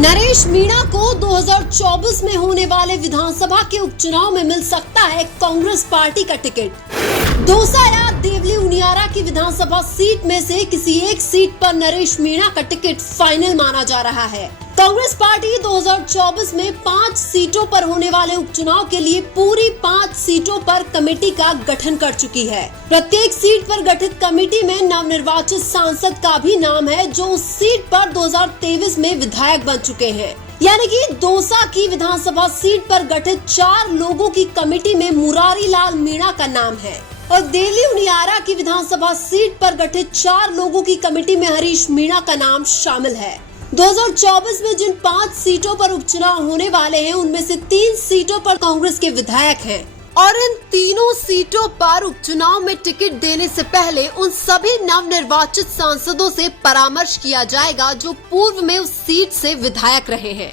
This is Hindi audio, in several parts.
नरेश मीणा को 2024 में होने वाले विधानसभा के उपचुनाव में मिल सकता है कांग्रेस पार्टी का टिकट। दौसा या देवली उनियारा की विधानसभा सीट में से किसी एक सीट पर नरेश मीणा का टिकट फाइनल माना जा रहा है। कांग्रेस पार्टी 2024 में 5 सीटों पर होने वाले उपचुनाव के लिए पूरी 5 सीटों पर कमेटी का गठन कर चुकी है। प्रत्येक सीट पर गठित कमेटी में नवनिर्वाचित सांसद का भी नाम है, जो उस सीट पर 2023 में विधायक बन चुके हैं। यानी कि दौसा की विधानसभा सीट पर गठित 4 लोगों की कमेटी में मुरारी लाल मीणा का नाम है और देवली उनियारा की विधानसभा सीट पर गठित 4 लोगों की कमेटी में हरीश मीणा का नाम शामिल है। 2024 में जिन 5 सीटों पर उपचुनाव होने वाले हैं, उनमें से 3 सीटों पर कांग्रेस के विधायक हैं और इन तीनों सीटों पर उपचुनाव में टिकट देने से पहले उन सभी नवनिर्वाचित सांसदों से परामर्श किया जाएगा जो पूर्व में उस सीट से विधायक रहे हैं।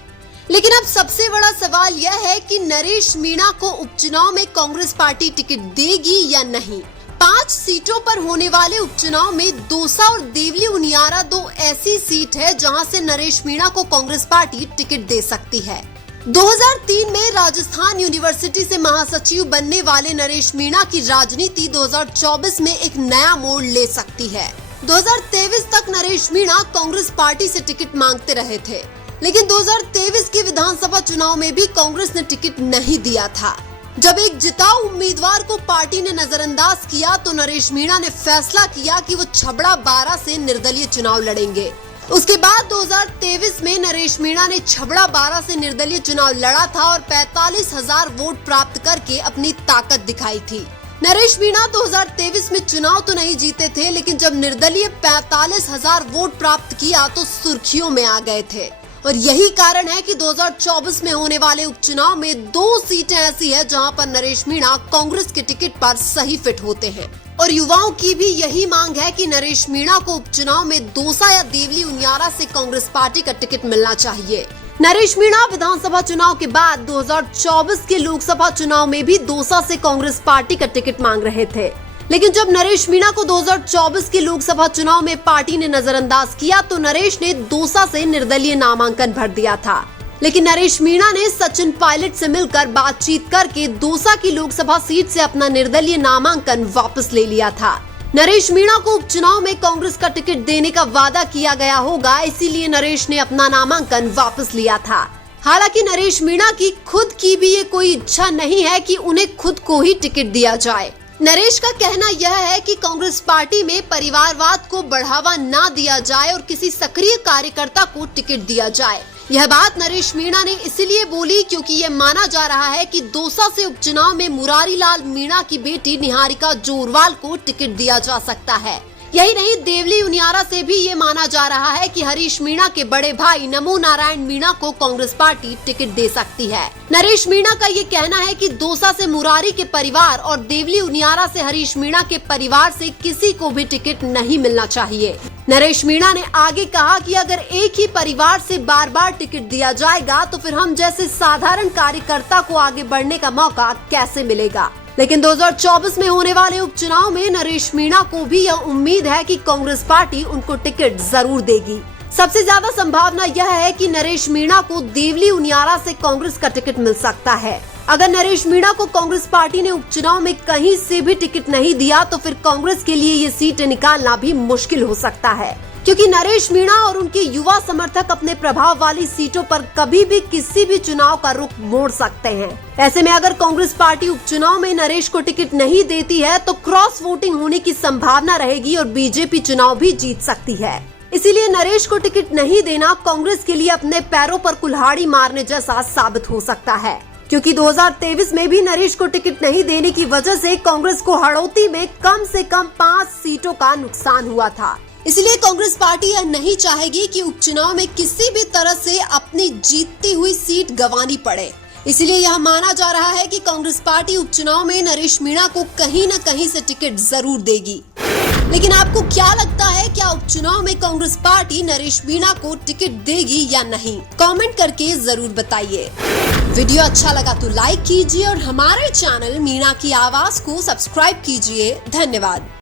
लेकिन अब सबसे बड़ा सवाल यह है कि नरेश मीणा को उपचुनाव में कांग्रेस पार्टी टिकट देगी या नहीं। 5 सीटों पर होने वाले उपचुनाव में दौसा और देवली उनियारा 2 ऐसी सीट है जहां से नरेश मीणा को कांग्रेस पार्टी टिकट दे सकती है। 2003 में राजस्थान यूनिवर्सिटी से महासचिव बनने वाले नरेश मीणा की राजनीति 2024 में एक नया मोड़ ले सकती है। 2023 तक नरेश मीणा कांग्रेस पार्टी से टिकट मांगते रहे थे, लेकिन 2023 के विधानसभा चुनाव में भी कांग्रेस ने टिकट नहीं दिया था। जब एक जिताऊ उम्मीदवार को पार्टी ने नजरअंदाज किया तो नरेश मीणा ने फैसला किया कि वो छबड़ा 12 से निर्दलीय चुनाव लड़ेंगे। उसके बाद 2023 में नरेश मीणा ने छबड़ा 12 से निर्दलीय चुनाव लड़ा था और 45,000 वोट प्राप्त करके अपनी ताकत दिखाई थी। नरेश मीणा 2023 में चुनाव तो नहीं जीते थे, लेकिन जब निर्दलीय 45,000 वोट प्राप्त किया तो सुर्खियों में आ गए थे। और यही कारण है कि 2024 में होने वाले उपचुनाव में 2 सीटें ऐसी है जहां पर नरेश मीणा कांग्रेस के टिकट पर सही फिट होते हैं। और युवाओं की भी यही मांग है कि नरेश मीणा को उपचुनाव में दौसा या देवली उनियारा से कांग्रेस पार्टी का टिकट मिलना चाहिए। नरेश मीणा विधानसभा चुनाव के बाद 2024 के लोकसभा चुनाव में भी दौसा से कांग्रेस पार्टी का टिकट मांग रहे थे, लेकिन जब नरेश मीणा को 2024 के लोकसभा चुनाव में पार्टी ने नजरअंदाज किया तो नरेश ने दौसा से निर्दलीय नामांकन भर दिया था। लेकिन नरेश मीणा ने सचिन पायलट से मिलकर बातचीत करके दौसा की लोकसभा सीट से अपना निर्दलीय नामांकन वापस ले लिया था। नरेश मीणा को उपचुनाव में कांग्रेस का टिकट देने का वादा किया गया होगा, इसीलिए नरेश ने अपना नामांकन वापस लिया था। हालांकि नरेश मीणा की खुद की भी ये कोई इच्छा नहीं है कि उन्हें खुद को ही टिकट दिया जाए। नरेश का कहना यह है कि कांग्रेस पार्टी में परिवारवाद को बढ़ावा ना दिया जाए और किसी सक्रिय कार्यकर्ता को टिकट दिया जाए। यह बात नरेश मीणा ने इसलिए बोली क्योंकि यह माना जा रहा है कि दौसा से उपचुनाव में मुरारी लाल मीणा की बेटी निहारिका जोरवाल को टिकट दिया जा सकता है। यही नहीं, देवली उनियारा से भी ये माना जा रहा है कि हरीश मीणा के बड़े भाई नमो नारायण मीणा को कांग्रेस पार्टी टिकट दे सकती है। नरेश मीणा का ये कहना है कि दौसा से मुरारी के परिवार और देवली उनियारा से हरीश मीणा के परिवार से किसी को भी टिकट नहीं मिलना चाहिए। नरेश मीणा ने आगे कहा कि अगर एक ही परिवार से बार बार टिकट दिया जाएगा तो फिर हम जैसे साधारण कार्यकर्ता को आगे बढ़ने का मौका कैसे मिलेगा। लेकिन 2024 में होने वाले उपचुनाव में नरेश मीणा को भी यह उम्मीद है कि कांग्रेस पार्टी उनको टिकट जरूर देगी। सबसे ज्यादा संभावना यह है कि नरेश मीणा को देवली उनियारा से कांग्रेस का टिकट मिल सकता है। अगर नरेश मीणा को कांग्रेस पार्टी ने उपचुनाव में कहीं से भी टिकट नहीं दिया तो फिर कांग्रेस के लिए ये सीटें निकालना भी मुश्किल हो सकता है, क्योंकि नरेश मीणा और उनके युवा समर्थक अपने प्रभाव वाली सीटों पर कभी भी किसी भी चुनाव का रुख मोड़ सकते हैं। ऐसे में अगर कांग्रेस पार्टी उपचुनाव में नरेश को टिकट नहीं देती है तो क्रॉस वोटिंग होने की संभावना रहेगी और बीजेपी चुनाव भी जीत सकती है। इसीलिए नरेश को टिकट नहीं देना कांग्रेस के लिए अपने पैरों पर कुल्हाड़ी मारने जैसा साबित हो सकता है, क्योंकि 2023 में भी नरेश को टिकट नहीं देने की वजह से कांग्रेस को हड़ौती में कम से कम 5 सीटों का नुकसान हुआ था। इसलिए कांग्रेस पार्टी यह नहीं चाहेगी कि उपचुनाव में किसी भी तरह से अपनी जीतती हुई सीट गंवानी पड़े। इसलिए यह माना जा रहा है कि कांग्रेस पार्टी उपचुनाव में नरेश मीणा को कहीं न कहीं से टिकट जरूर देगी। लेकिन आपको क्या लगता है, क्या उपचुनाव में कांग्रेस पार्टी नरेश मीणा को टिकट देगी या नहीं? कमेंट करके जरूर बताइए। वीडियो अच्छा लगा तो लाइक कीजिए और हमारे चैनल मीणा की आवाज को सब्सक्राइब कीजिए। धन्यवाद।